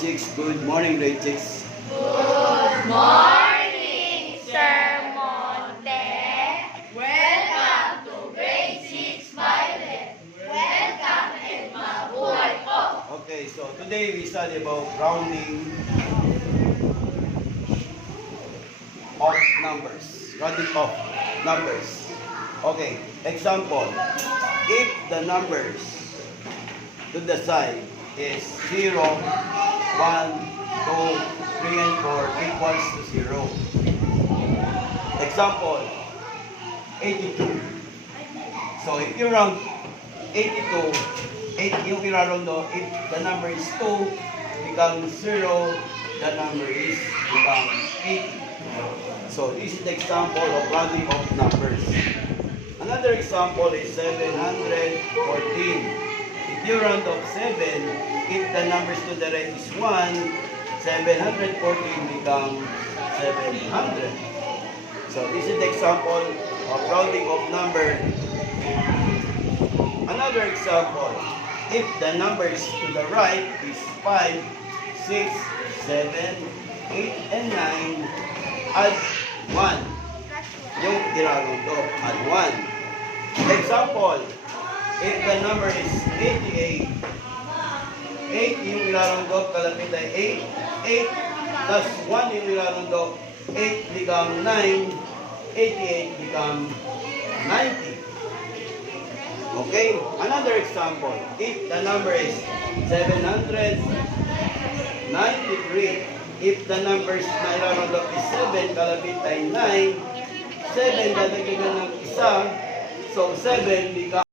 Chicks. Good morning, grade chicks. Good morning, Sir Monte. Welcome to grade 6 Violet. Welcome and mabuhay po. Okay, so today we study about rounding of numbers. Rounding of numbers. Okay, example. If the numbers to the side is 0, 1, 2, 3, and 4 equals to 0. Example, 82. So if you round 82, 8 yung iraround do, if the number is 2, becomes 0, the number is become 80. So this is the example of rounding of numbers. Another example is 714. If you round off 7, if the numbers to the right is 1, 714 becomes 700. So this is the example of rounding of number. Another example, if the numbers to the right is 5, 6, 7, 8, and 9, add 1. Yung iraround off, add 1. Example, if the number is 88, 8 yung iraround off, kalapit ay 8, 8 plus 1 yung iraround off, 8 become 9, 88 become 90. Okay, another example, if the number is 793, if the numbers na iraround off is 7, kalapit ay 9, 7 dadagdagan ng isa, so 7 becomes